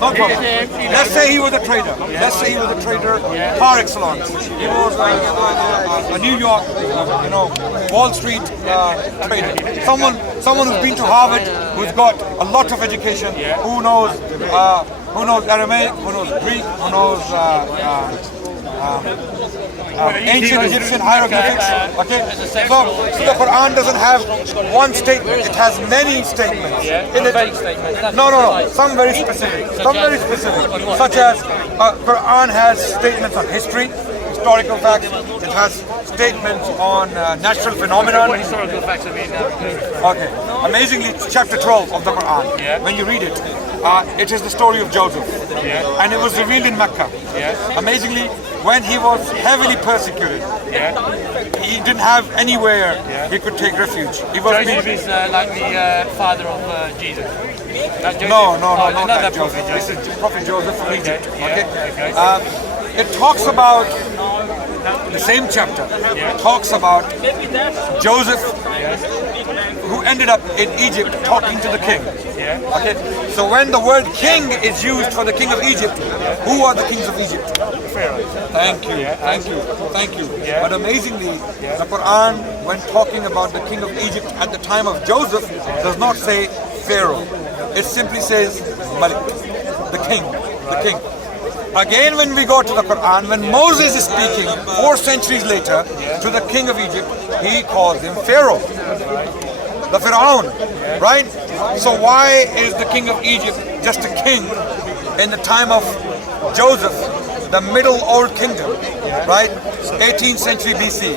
No problem. Let's say he was a trader. Let's say he was a trader par excellence. He was a New York, Wall Street trader. Someone who's been to Harvard, who's got a lot of education, who knows Aramaic, who knows Greek, who knows ancient Egyptian hieroglyphics. Okay, so the Quran doesn't have one statement; it has many statements in it. No. Some very specific. Such as Quran has statements on history, historical facts. It has statements on natural phenomenon. What historical facts have been Okay, amazingly, it's chapter 12 of the Quran. When you read it, it is the story of Joseph, and it was revealed in Mecca. Amazingly, when he was heavily persecuted, he didn't have anywhere he could take refuge. He was Joseph is like the father of Jesus. No, not that Joseph. This is Prophet Joseph from Egypt. Okay. It talks about the same chapter. Talks about Joseph, who ended up in Egypt talking to the king. Okay. So when the word king is used for the king of Egypt, who are the kings of Egypt? Pharaoh. Thank you. But amazingly, the Quran, when talking about the king of Egypt at the time of Joseph, does not say Pharaoh. It simply says Malik, the king. Again, when we go to the Quran, when Moses is speaking 4 centuries later to the king of Egypt, he calls him Pharaoh, the Pharaoh, right? So why is the king of Egypt just a king in the time of Joseph, the Middle Old Kingdom, right? 18th century BC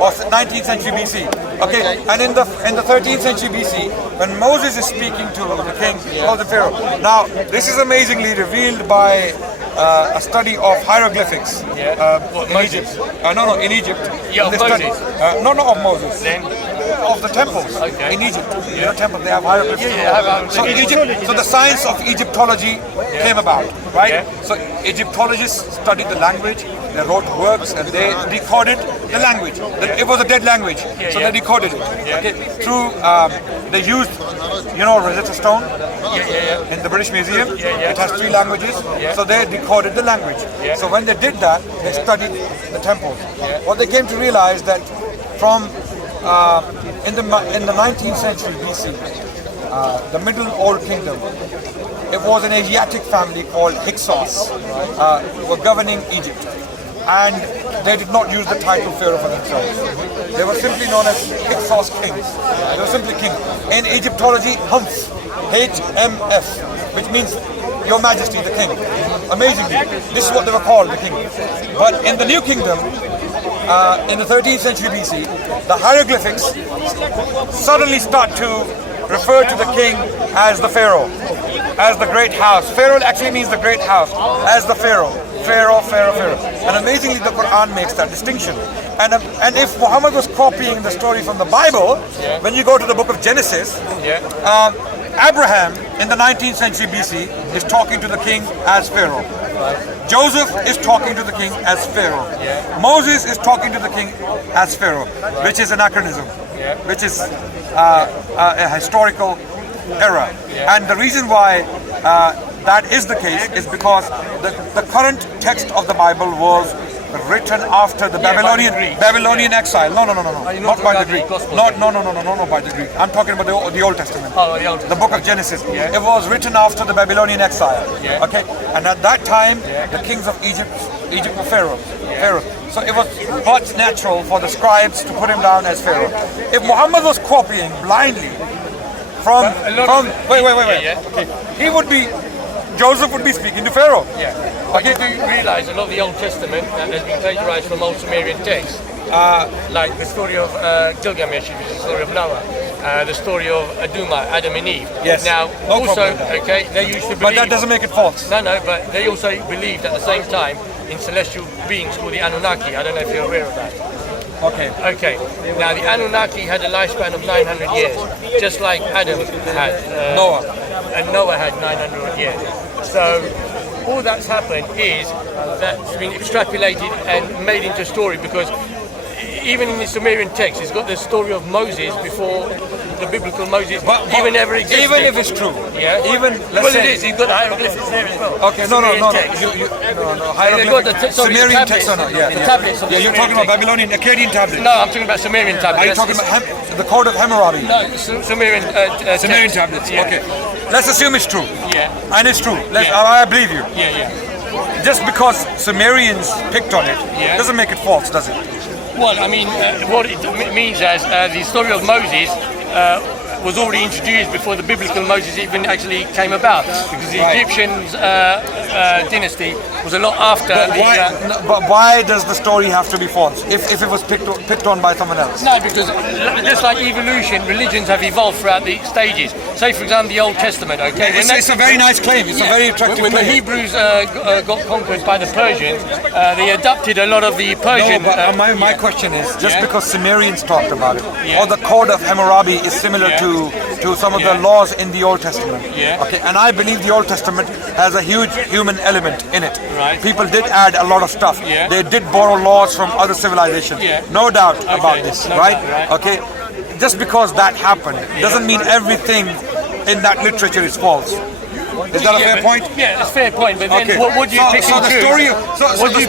or 19th century BC. Okay, and in the 13th century BC, when Moses is speaking to the king, he calls him Pharaoh. Now, this is amazingly revealed by a study of hieroglyphics in Egypt. In Egypt. Yeah, of Moses. Not of Moses. Then? Of the temples in Egypt. Temples, they have hieroglyphics. So in Egypt, so the science of Egyptology came about, right? So Egyptologists studied the language, they wrote works, and they decoded the language. It was a dead language, so they decoded it. Okay, through they used, Rosetta Stone in the British Museum. It has 3 languages, so they decoded the language. So when they did that, they studied the temples. What they came to realize that from in the 19th century BC, the Middle Old Kingdom, it was an Asiatic family called Hyksos who were governing Egypt, and they did not use the title Pharaoh for themselves. They were simply known as Hyksos kings. They were simply king. In Egyptology, Humf, HMF, which means Your Majesty, the king. Amazingly, this is what they were called, the king. But in the New Kingdom, in the 13th century BC, the hieroglyphics suddenly start to refer to the king as the Pharaoh, as the great house. Pharaoh actually means the great house, as the Pharaoh. Pharaoh. And amazingly, the Quran makes that distinction. And if Muhammad was copying the story from the Bible, when you go to the book of Genesis, Abraham in the 19th century BC is talking to the king as Pharaoh. Joseph is talking to the king as Pharaoh. Moses is talking to the king as Pharaoh, which is anachronism, which is a historical error. And the reason why that is the case is because the current text of the Bible was written after the Babylonian exile. No, not by the Greek. Not by the Greek. I'm talking about the Old Testament. The book of Genesis. It was written after the Babylonian exile. Okay, and at that time, the kings of Egypt were pharaohs. So it was but natural for the scribes to put him down as Pharaoh. If Muhammad was copying blindly from wait. Okay, Joseph would be speaking to Pharaoh. But you do realise a lot of the Old Testament has been plagiarised from old Sumerian texts, like the story of Gilgamesh, which is the story of Noah, the story of Adam and Eve. Yes. Now, No also, problem. okay, they used to believe. But that doesn't make it false. No, but they also believed at the same time in celestial beings called the Anunnaki. I don't know if you're aware of that. Okay. Now, the Anunnaki had a lifespan of 900 years, just like Adam had. Noah. And Noah had 900 years. So all that's happened is that's been extrapolated and made into story, because even in the Sumerian text, it's got the story of Moses before the biblical Moses even ever existed. Even if it's true. Yeah. Let's say. It is. You've got hieroglyphics there as well. Okay, no. Hieroglyphic. Sumerian text, no. The tablets. Yeah, you're talking about Babylonian, Akkadian tablets. No, I'm talking about Sumerian tablets. Are you talking about the Code of Hammurabi? No, Sumerian. Sumerian tablets. Yeah. Okay. Let's assume it's true. Yeah. And it's true. Yeah. I believe you. Yeah. Just because Sumerians picked on it doesn't make it false, does it? Well, I mean, what it means as the story of Moses was already introduced before the biblical Moses even actually came about, because the Egyptians dynasty was a lot after. But why does the story have to be false if it was picked on by someone else? No, because just like evolution, religions have evolved throughout the stages. Say, for example, the Old Testament. Okay, it's a very nice claim. It's a very attractive when claim. the Hebrews got conquered by the Persians, they adopted a lot of the Persian. No, but my question is, just because Sumerians talked about it, or the Code of Hammurabi is similar to some of the laws in the Old Testament. Okay, and I believe the Old Testament has a huge human element in it. Right. People did add a lot of stuff. They did borrow laws from other civilizations. No doubt about this, right? Okay, just because that happened doesn't mean everything in that literature is false. Is that a fair point? Yeah, it's a fair point. But then what do you pick so the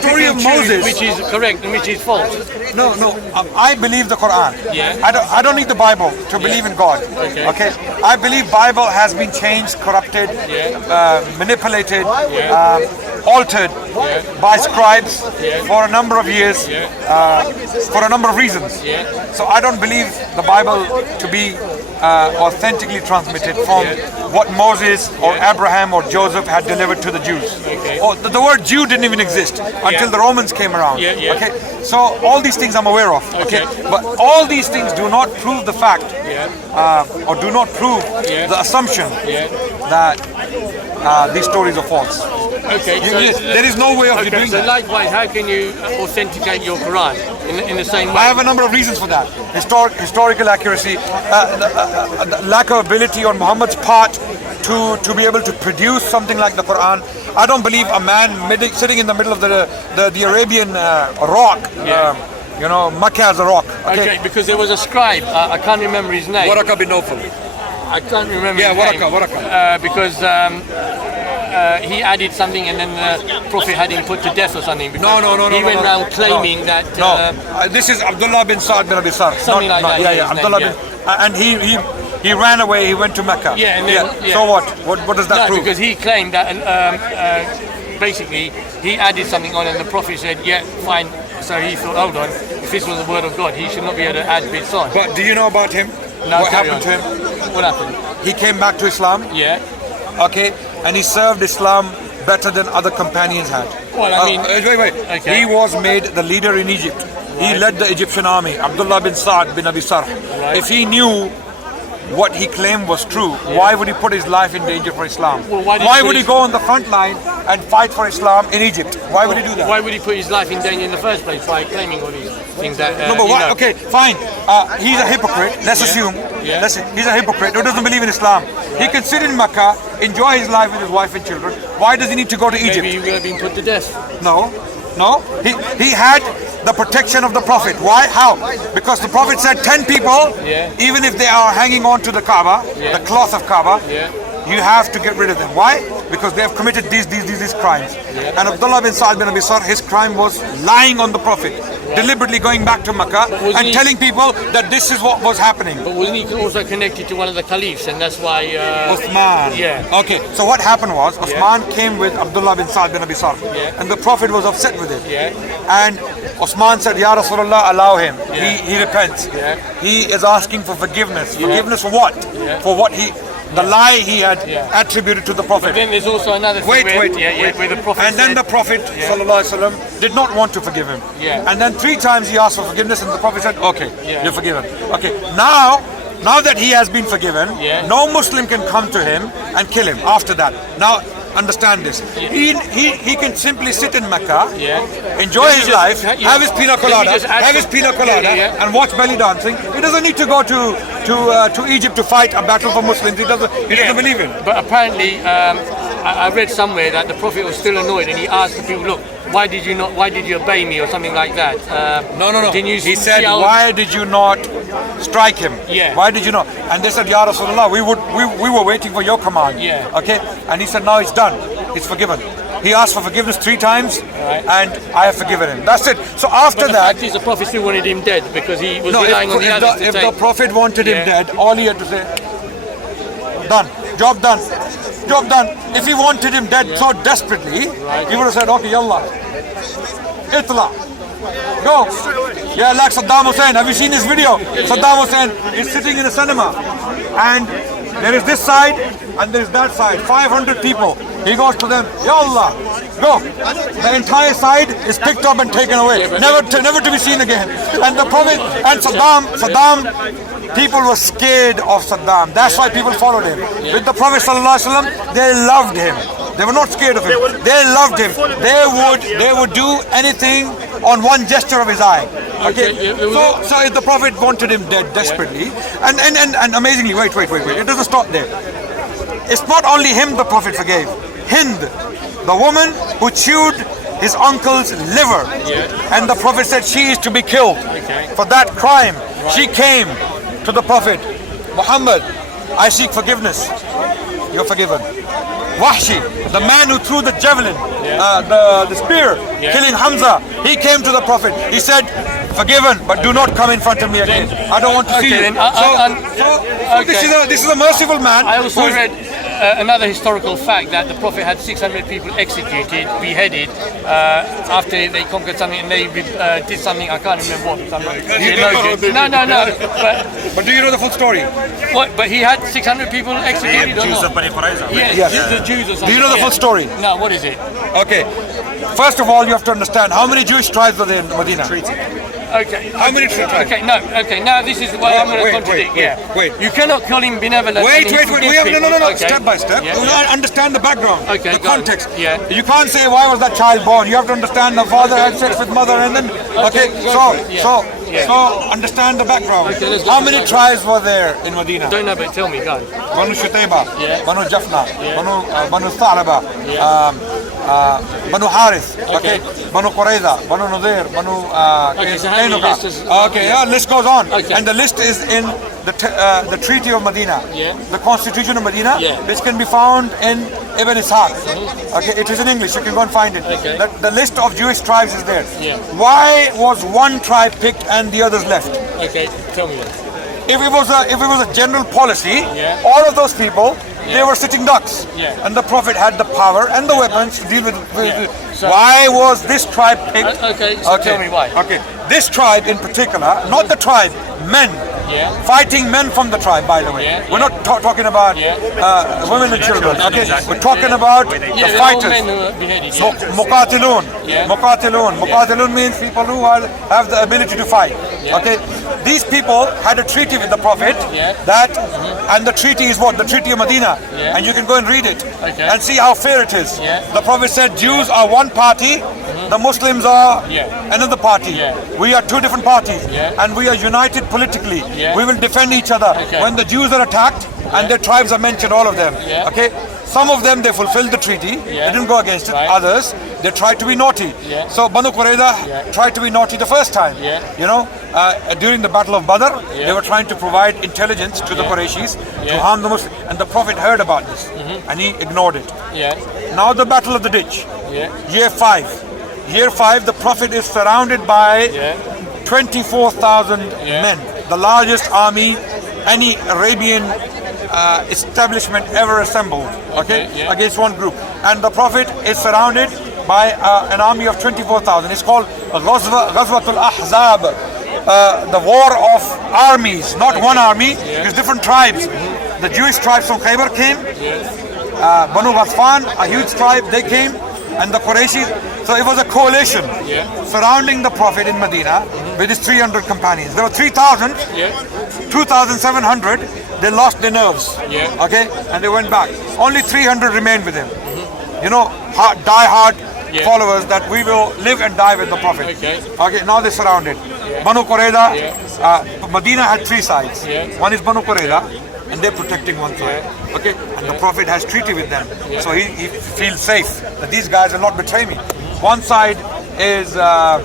story of Moses, which is correct and which is false? No. I believe the Quran. I don't need the Bible to believe in God. Okay. I believe Bible has been changed, corrupted, manipulated, altered by scribes for a number of years, for a number of reasons. So I don't believe the Bible to be authentically transmitted from what Moses or Abraham or Joseph had delivered to the Jews. Or the word Jew didn't even exist until the Romans came around. Okay, so all these things I'm aware of. Okay, but all these things do not prove the fact, or do not prove the assumption that these stories are false. Okay, there is no way of you doing so that. likewise, how can you authenticate your Quran in the same way? I have a number of reasons for that. Historical accuracy, the lack of ability on Muhammad's part to be able to produce something like the Quran. I don't believe a man sitting in the middle of the Arabian rock, Makkah as a rock. Okay, because there was a scribe, I can't remember his name. Waraka bin Nawfal. I can't remember his name. Waraka. Because he added something and then the Prophet had him put to death or something. No. He went around claiming that. This is Abdullah bin Sa'd bin Abi Sarh. Something like that. Yeah. Abdullah bin. And he ran away. He went to Mecca. So what? What does that prove? Because he claimed that basically he added something on, and the Prophet said, "Yeah, fine." So he thought, hold on, if this was the word of God, he should not be able to add bits on. But do you know about him? No, what happened to him? What happened? He came back to Islam. Yeah. Okay, and he served Islam better than other companions had. Well, I mean, wait. Okay. He was made the leader in Egypt. He led the Egyptian army. Abdullah bin Sa'd bin Abi Sarh. If he knew what he claimed was true, why would he put his life in danger for Islam? Well, why would he go on the front line and fight for Islam in Egypt? Why would he do that? Why would he put his life in danger in the first place by claiming all these things that? No, but why? Okay, fine. He's a hypocrite. Let's assume. He's a hypocrite who doesn't believe in Islam. He can sit in Mecca, enjoy his life with his wife and children. Why does he need to go to Egypt? Maybe he would have been put to death. No. He had the protection of the Prophet. Why? How? Because the Prophet said 10 people, even if they are hanging on to the Kaaba, the cloth of Kaaba, you have to get rid of them. Why? Because they have committed these crimes. And Abdullah bin Sa'd bin Abi Sarh, his crime was lying on the Prophet, deliberately going back to Mecca and telling people that this is what was happening. But wasn't he also connected to one of the caliphs, and that's why... Uthman. Yeah. Okay, so what happened was, Uthman came with Abdullah bin Sa'd bin Abi Sarh, and the Prophet was upset with him. And Uthman said, Ya Rasulullah, allow him. He repents. He is asking for forgiveness. Forgiveness for what? For what the lie he had attributed to the Prophet. But then there's also another thing wait. where the Prophet and then the Prophet ﷺ did not want to forgive him. And then 3 times he asked for forgiveness, and the Prophet said, okay, you're forgiven. Okay, now that he has been forgiven, no Muslim can come to him and kill him after that. Now, understand this. He can simply sit in Mecca, enjoy his life, have his pina colada, and watch belly dancing. He doesn't need to go to Egypt to fight a battle for Muslims. He doesn't believe in. But apparently, I read somewhere that the Prophet was still annoyed, and he asked the people, "Look, why did you obey me?" or something like that. No. Didn't you He said, see how- why did you not strike him? Yeah. Why did you not? And they said, Ya Rasulullah, we were waiting for your command. Yeah. Okay. And he said, now it's done. It's forgiven. He asked for forgiveness 3 times, and I have forgiven him. That's it. So after But the that, fact is, the Prophet still wanted him dead because he was no, relying on the others to if take. the Prophet wanted him Yeah. dead, all he had to say, done, job done, job done. If he wanted him dead so desperately, he would have said, okay, yallah, itla, go. Yeah, like Saddam Hussein. Have you seen this video? Saddam Hussein is sitting in a cinema, and there is this side and there is that side. 500 people. He goes to them, yallah, go. The entire side is picked up and taken away, never to be seen again. And the Prophet and Saddam, people were scared of Saddam. That's why people followed him. With the Prophet ﷺ, they loved him. They were not scared of him. They loved him. They would do anything on one gesture of his eye. Okay. So if the Prophet wanted him dead desperately, and amazingly, wait. It doesn't stop there. It's not only him the Prophet forgave. Hind, the woman who chewed his uncle's liver, and the Prophet said she is to be killed for that crime. She came to the Prophet, Muhammad, I seek forgiveness. You're forgiven. Wahshi, the man who threw the javelin, the spear, killing Hamza, he came to the Prophet. He said, forgiven, but do not come in front of me again. I don't want to see you. This is a merciful man. I also read another historical fact that the Prophet had 600 people executed, beheaded, after they conquered something, and they did something, I can't remember what. I'm not theologian. No. But do you know the full story? What? But he had 600 people executed or Jews not? of Bani Qurayza. Yes, the Jews or something. Do you know the full story? No, what is it? Okay. First of all, you have to understand how many Jewish tribes are there in Medina? Okay. How many tribes? Okay, now this is what I'm going to contradict. Wait. You cannot call him benevolent. Wait. and forgive We have people. no. Okay. Step by step. Yeah, We yeah. understand the background, Okay, the go on. context. Yeah. You can't say why was that child born. You have to understand the father had sex with mother, and then so understand the background. Okay, let's go How to many the tribes were there in Medina? Don't know, but tell me, go. Banu Shutayba, Yeah. Banu Jafna, Banu Thalaba, Banu Harith, okay, Banu Qurayza, Banu Nadir, Banu so how many lists is- list goes on, Okay. and the list is in the Treaty of Medina, Yeah. the Constitution of Medina, Yeah. which can be found in Ibn Ishaq. Okay, it is in English. You can go and find it. Okay. The list of Jewish tribes is there. Yeah. Why was one tribe picked and the others left? Okay, tell me that. If it was a general policy, Yeah. all of those people, they were sitting ducks. Yeah. And the Prophet had the power and the weapons to deal with Yeah. So- why was this tribe picked? Okay, so tell me why. Okay, this tribe in particular, not the tribe, men. Yeah. Fighting men from the tribe, by the way. Yeah, We're not talking about women and children. Okay, we're talking about Yeah, the they're all fighters. men who are beheaded. Yeah. Muqatilun. Yeah. Muqatilun means people who have the ability to fight. Yeah. Okay, these people had a treaty with the Prophet Yeah. that, and the treaty is what? The Treaty of Medina. Yeah. And you can go and read it Okay. and see how fair it is. Yeah. The Prophet said Jews are one party, the Muslims are Yeah. another party. Yeah. We are two different parties, Yeah. and we are united politically. Yeah. We will defend each other. Okay. When the Jews are attacked, and their tribes are mentioned, all of them. Yeah. Okay, some of them they fulfilled the treaty. Yeah. They didn't go against it. Right. Others they tried to be naughty. Yeah. So Banu Qurayza Yeah. tried to be naughty the first time. Yeah. You know, during the Battle of Badr, Yeah. they were trying to provide intelligence to the Qurayshis to Yeah. harm the Muslims, and the Prophet heard about this, and he ignored it. Yeah. Now the Battle of the Ditch, Yeah. year 5. Year 5, the Prophet is surrounded by Yeah. 24,000 Yeah. men, the largest army any Arabian establishment ever assembled, okay, yeah. against one group. And the Prophet is surrounded by an army of 24,000. It's called Ghazwatul Ahzab, the war of armies, not one army, it's different tribes. The Jewish tribes from Khaybar came, Banu Ghatfan, a huge tribe, they came, and the Qurayshis. So it was a coalition surrounding the Prophet in Medina with his 300 companions. There were 3,000, 2,700, they lost their nerves, okay, and they went back. Only 300 remained with him. You know, die-hard followers that we will live and die with the Prophet. Okay, now they're surrounded. Banu Qurayza, Medina had 3 sides. One is Banu Qurayza, and they're protecting one tribe. Okay, and the Prophet has treaty with them, so he feels safe that these guys will not betray me. One side is a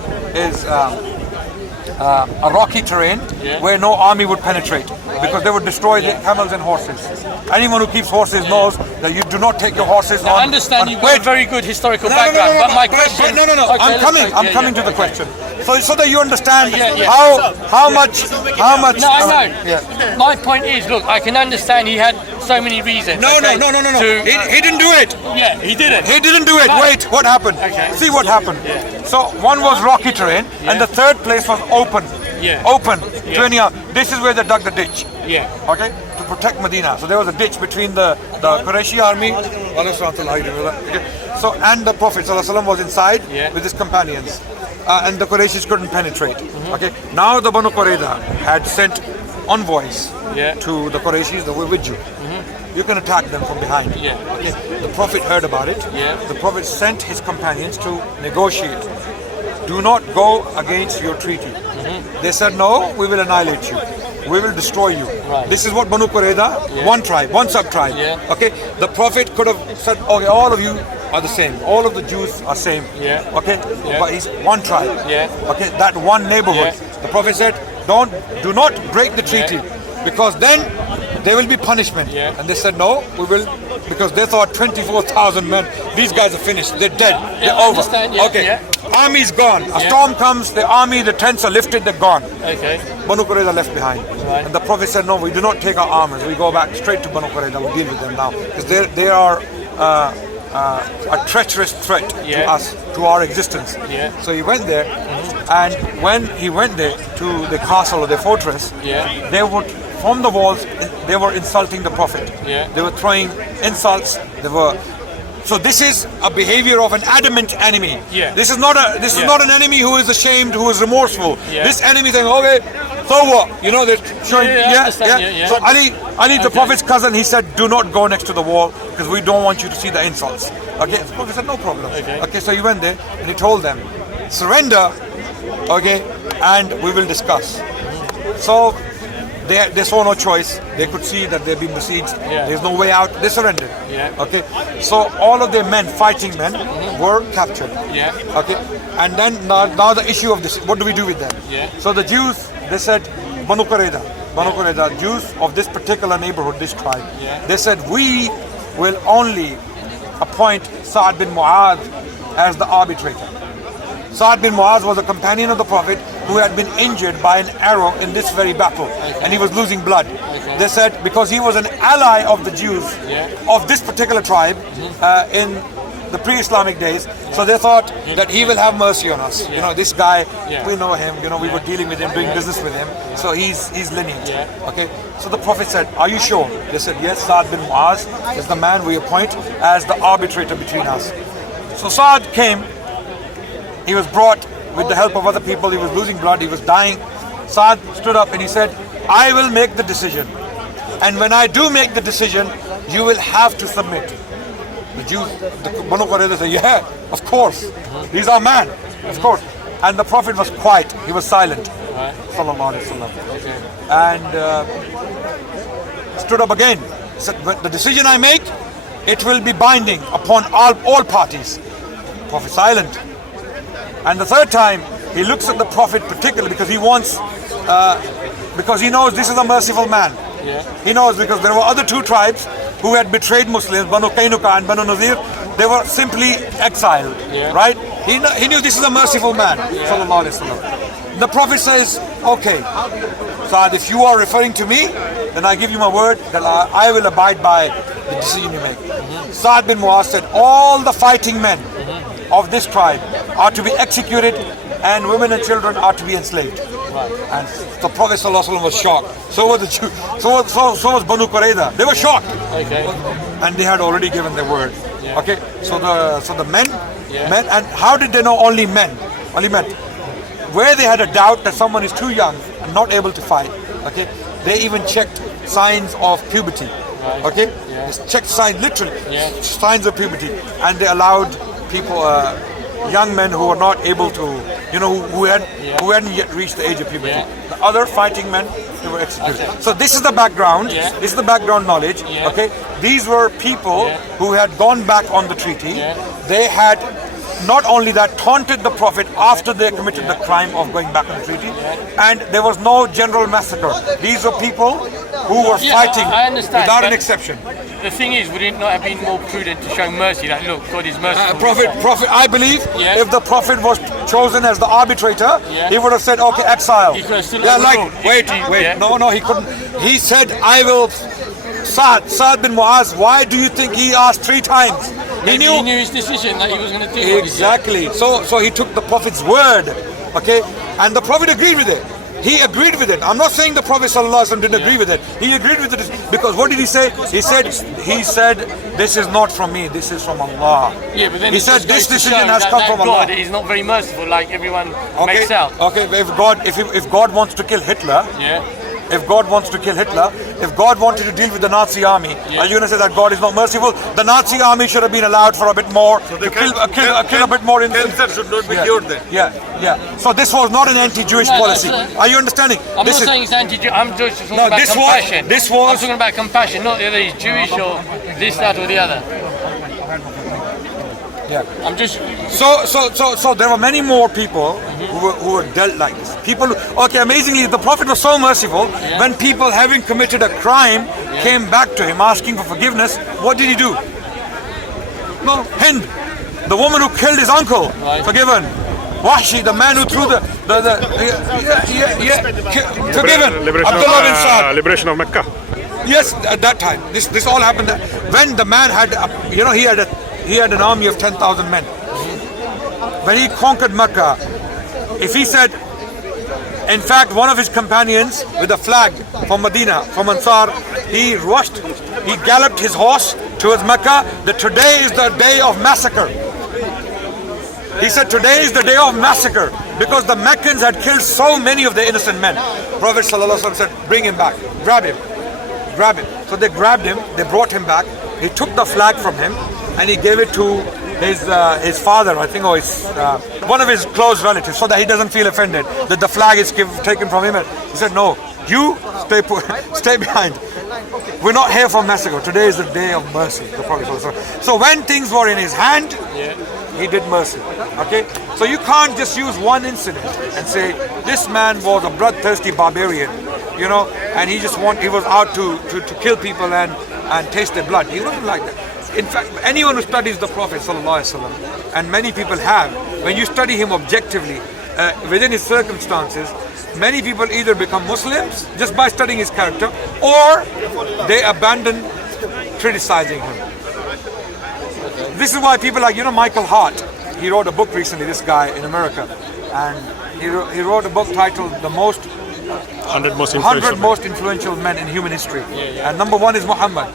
rocky terrain where no army would penetrate because they would destroy the camels and horses. Anyone who keeps horses knows that you do not take your horses on. I understand you've got a very good historical background, but my question... No. Okay, I'm coming to the question. So that you understand how much... No, I know. My point is, look, I can understand he had so many reasons. No. He didn't do it. Yeah, he didn't. He didn't do it. No. Wait, what happened? See what happened. So one was rocky terrain, and the third place was open. Open. 20 yards. This is where they dug the ditch. Okay, to protect Medina. So there was a ditch between the Qurayshi army. Okay. So and the Prophet ﷺ was inside with his companions, and the Qurayshis couldn't penetrate. Okay. Now the Banu Qurayza had sent envoys to the Qurayshis. We're with you. You can attack them from behind. Okay. The Prophet heard about it. The Prophet sent his companions to negotiate. Do not go against your treaty. They said, no, we will annihilate you. We will destroy you. This is what Banu Qurayza, one tribe, one sub-tribe. Okay, the Prophet could have said, okay, all of you are the same. All of the Jews are same. Okay, but he's one tribe. Okay, that one neighborhood. The Prophet said, do not break the treaty, because then there will be punishment. And they said, no, we will, because they thought 24,000 men, these guys are finished, they're dead, they're over. Okay, army's gone. A storm comes, the army, the tents are lifted, they're gone. Okay. Banu Qurayza left behind. And the Prophet said, no, we do not take our armors, we go back straight to Banu Qurayza, we'll deal with them now. Because they are a treacherous threat to us, to our existence. So he went there, and when he went there to the castle or the fortress, they would, from the walls, they were insulting the Prophet. They were throwing insults. So this is a behavior of an adamant enemy. This is not an enemy who is ashamed, who is remorseful. This enemy saying, okay, so what? You know, they're showing. So Ali, the Prophet's cousin, he said, do not go next to the wall because we don't want you to see the insults. Okay, the Prophet said, no problem. Okay, so he went there and he told them, surrender, okay, and we will discuss. So they saw no choice. They could see that they've been besieged. There's no way out. They surrendered. Okay. So all of their men, fighting men, were captured. Okay. And then now the issue of this, what do we do with them? So the Jews, they said, Banu Qurayza, Jews of this particular neighborhood, this tribe, they said, we will only appoint Sa'ad bin Mu'adh as the arbitrator. Sa'ad bin Mu'adh was a companion of the Prophet who had been injured by an arrow in this very battle, and he was losing blood. They said because he was an ally of the Jews of this particular tribe in the pre-Islamic days, so they thought that he will have mercy on us. You know, this guy, we know him, you know, we were dealing with him, doing business with him, so he's lenient. Okay, so the Prophet said, are you sure? They said, yes, Sa'ad bin Mu'adh is the man we appoint as the arbitrator between us. So Sa'ad came. He was brought with the help of other people. He was losing blood. He was dying. Sa'ad stood up and he said, I will make the decision. And when I do make the decision, you will have to submit. The Jews, the Banu Qurayza said, yeah, of course. He's our man. Of course. And the Prophet was quiet. He was silent. Sallallahu Alaihi Wasallam. And stood up again. Said, the decision I make, it will be binding upon all parties. Prophet silent. And the third time, he looks at the Prophet particularly because he wants, because he knows this is a merciful man. He knows because there were other two tribes who had betrayed Muslims, Banu Qaynuqa and Banu Nazir. They were simply exiled, right? He knew this is a merciful man, sallallahu alaihi wasallam. The Prophet says, okay, Sa'ad, if you are referring to me, then I give you my word that I will abide by the decision you make. Sa'ad bin Mu'adh said, all the fighting men of this tribe are to be executed and women and children are to be enslaved. And the Prophet ﷺ was shocked. So was the Jew, so was Banu Qurayza. They were shocked. And they had already given their word. Okay, so the men, and how did they know only men? Only men. Where they had a doubt that someone is too young and not able to fight, okay, they even checked signs of puberty. Okay, they checked signs, literally, signs of puberty, and they allowed people, young men who were not able to, you know, who hadn't yet reached the age of puberty. The other fighting men, they were executed. So this is the background. This is the background knowledge. Okay, these were people who had gone back on the treaty. They had not only that taunted the Prophet after they committed the crime of going back on the treaty, and there was no general massacre. These were people who were fighting without an exception. The thing is, would it not have been more prudent to show mercy? Like, look, God is merciful. Prophet, I believe if the Prophet was chosen as the arbitrator, he would have said, okay, exile. He could have still wait, no, he couldn't. He said, I will. Sa'd bin Mu'az, why do you think he asked 3 times? He knew his decision that he was going to do. Exactly. So he took the Prophet's word, okay, and the Prophet agreed with it. He agreed with it. I'm not saying the Prophet ﷺ didn't agree with it. He agreed with it because what did he say? He said, this is not from me. This is from Allah. Yeah, but then he said this decision has come from Allah. God is not very merciful, like everyone makes out. Okay, if God wants to kill Hitler. If God wants to kill Hitler, if God wanted to deal with the Nazi army, are you going to say that God is not merciful? The Nazi army should have been allowed for a bit more, to kill a bit more. Cancer should not be cured then. Yeah. So this was not an anti-Jewish policy. Are you understanding? I'm not saying it's anti-Jewish. I'm just talking about compassion. I'm talking about compassion, not whether he's Jewish or this, that, or the other. Yeah. I'm just so there were many more people who were dealt like this. Okay, amazingly, the Prophet was so merciful. When people having committed a crime came back to him asking for forgiveness, what did he do? No, Hind, the woman who killed his uncle, forgiven. Wahshi, the man who threw forgiven. Abdullah bin Sa'd. Liberation of Mecca. Yes, at that time. This all happened when the man had, he had an army of 10,000 men. When he conquered Mecca, if he said, in fact, one of his companions with a flag from Medina, from Ansar, he galloped his horse towards Mecca, that today is the day of massacre. He said, today is the day of massacre, because the Meccans had killed so many of the innocent men. Prophet ﷺ said, bring him back, grab him. So they grabbed him, they brought him back, he took the flag from him, and he gave it to his father, I think, or one of his close relatives, so that he doesn't feel offended that the flag is taken from him. He said, no, you stay behind. We're not here for massacre. Today is the day of mercy, the Prophet ﷺ. So when things were in his hand, he did mercy. Okay? So you can't just use one incident and say, this man was a bloodthirsty barbarian, and he was out to kill people and taste their blood. He wasn't like that. In fact, anyone who studies the Prophet ﷺ, and many people have, when you study him objectively, within his circumstances, many people either become Muslims just by studying his character, or they abandon criticizing him. This is why people like, Michael Hart, he wrote a book recently, this guy in America, and he wrote a book titled The 100 Most Influential Men in Human History. And number 1 is Muhammad.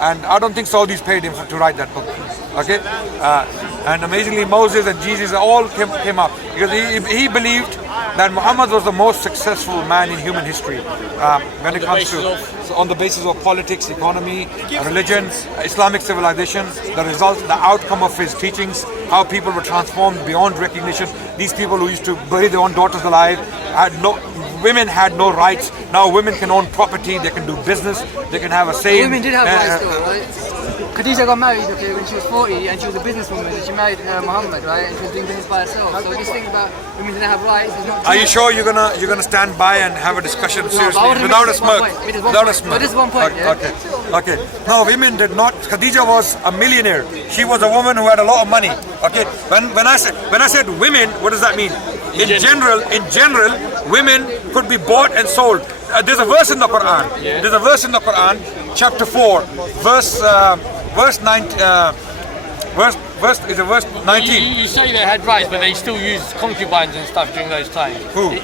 And I don't think Saudis paid him to write that book. Okay? And amazingly, Moses and Jesus all came up, because he believed that Muhammad was the most successful man in human history when it comes to, on the basis of politics, economy, religions, Islamic civilizations, the outcome of his teachings, how people were transformed beyond recognition. These people who used to bury their own daughters alive, women had no rights. Now women can own property, they can do business, they can have a say. Women did have rights though, right? Khadija got married when she was 40, and she was a businesswoman, and she married Muhammad, right? And she was doing business by herself. So this thing about women didn't have rights is not true. Are you sure you're gonna stand by and have a discussion seriously without a smirk? Without a smirk. This is one point. Okay. No, women did not. Khadija was a millionaire. She was a woman who had a lot of money. Okay. When I said women, what does that mean? In general, women could be bought and sold. There's a verse in the Quran. There's a verse in the Quran, chapter 4, verse 19. You say they had rights, but they still used concubines and stuff during those times. Who?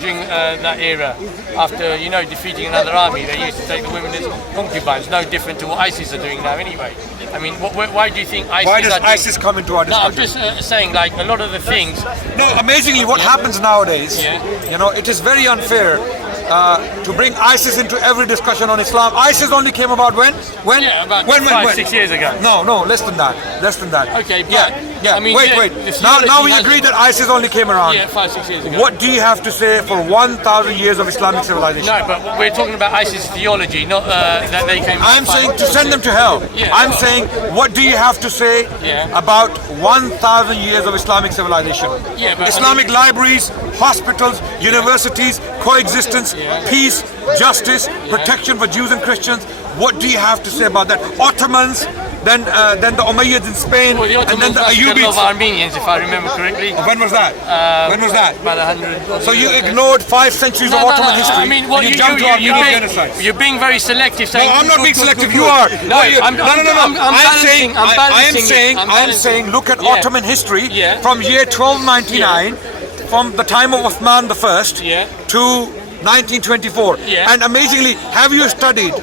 During that era, after defeating another army, they used to take the women as concubines. No different to what ISIS are doing now, anyway. I mean, why do you think ISIS? Why does ISIS come into our discussion? No, I'm just saying, like a lot of the things. No, amazingly, what happens nowadays, it is very unfair to bring ISIS into every discussion on Islam. ISIS only came about when? About 5-6 years ago. No, less than that. Okay, but Yeah. I mean, wait. the Now we theology agree that ISIS only came around. Yeah, 5-6 years ago. What do you have to say for 1,000 years of Islamic civilization? No, but we're talking about ISIS theology, not that they came. I'm saying to send them to hell. Yeah, I'm sure. saying, what do you have to say about 1,000 years of Islamic civilization? Yeah, but Islamic libraries, hospitals, universities, coexistence, peace, justice, protection for Jews and Christians. What do you have to say about that? Ottomans, then the Umayyads in Spain, Well, the and then Ottomans the massacred a lot of Ayyubids. Armenians, if I remember correctly. When was that? When was that? About 100. So you ignored 5 centuries of Ottoman history. I mean, what and you jumped to Armenian genocide. you're being very selective. No, Saying, I'm not being good, selective. good, You good. are. No, I'm saying, I am saying, look at Yeah. Ottoman history Yeah. from year 1299, from the time of Uthman the First Yeah. to 1924. Yeah. And amazingly, have you studied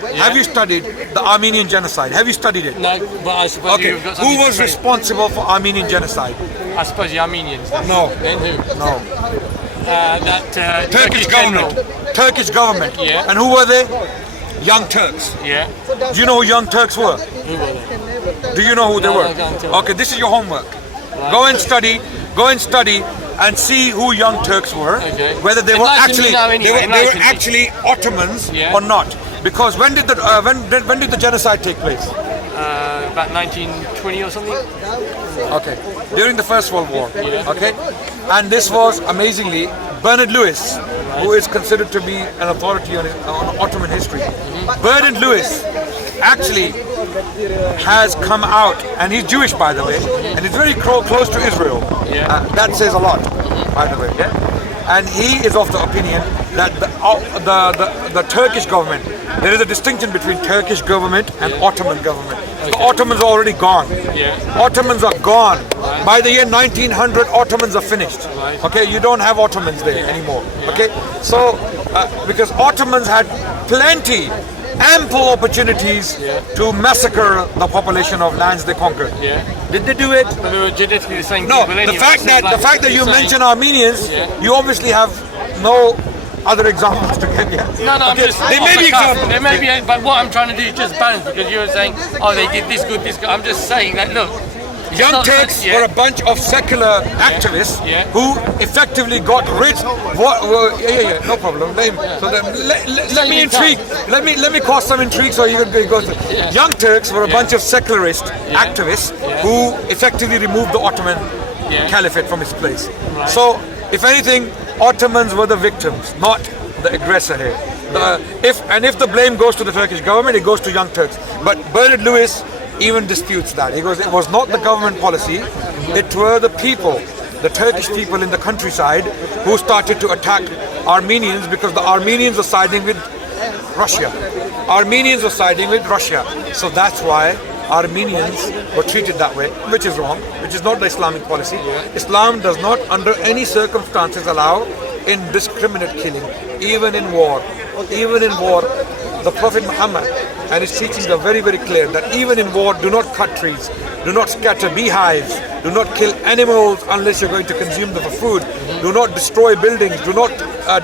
the Armenian genocide? Have you studied it? No, but I suppose Okay. you've got something Who was to say. responsible for Armenian genocide? I suppose the Armenians. Then. No. Then who? No. That Turkish government. general. Turkish government. Yeah. And who were they? Young Turks. Yeah. Do you know who Young Turks were? Who were they? Do you know who they No, were? no, don't tell me. Okay, this is your homework. Go and study and see who Young Turks were. Okay. Whether they were Enlighten actually me now anyway, they were enlighten me. actually Ottomans Yeah. or not. Because when did the genocide take place? About 1920 or something. Okay, during the First World War. Okay, and this was amazingly Bernard Lewis, who is considered to be an authority on Ottoman history. Bernard Lewis actually has come out, and he's Jewish, by the way, and he's very close to Israel. That says a lot, by the way. Yeah? And he is of the opinion that the Turkish government, there is a distinction between Turkish government and Ottoman government. The Ottomans are already gone. Ottomans are gone. By the year 1900, Ottomans are finished. Okay, you don't have Ottomans there anymore. Okay, so because Ottomans had ample opportunities to massacre the population of lands they conquered. Did they do it? But they were genetically the same No. people The anyway. fact that you mention Armenians, you obviously have no other examples to give yet. No, I'm Okay, just. They off may the be cuff. examples. There may be, but what I'm trying to do is just balance, because you were saying, oh, they did this good, this good. I'm just saying that look. it's Young not Turks that- were a bunch of secular activists Yeah. who effectively got rid. No problem. So then, let me intrigue. Let me cause some intrigue so you can go. Young Turks were a bunch of secularist activists who effectively removed the Ottoman Caliphate from its place. So, if anything, Ottomans were the victims, not the aggressor here. If the blame goes to the Turkish government, it goes to Young Turks. But Bernard Lewis even disputes that. He goes, it was not the government policy, it were the people, the Turkish people in the countryside, who started to attack Armenians because the Armenians were siding with Russia. Armenians were siding with Russia. So that's why Armenians were treated that way, which is wrong, which is not the Islamic policy. Islam does not under any circumstances allow indiscriminate killing, even in war. Even in war, the Prophet Muhammad and his teachings are very, very clear that even in war, do not cut trees, do not scatter beehives, do not kill animals unless you're going to consume them for food, do not destroy buildings, do not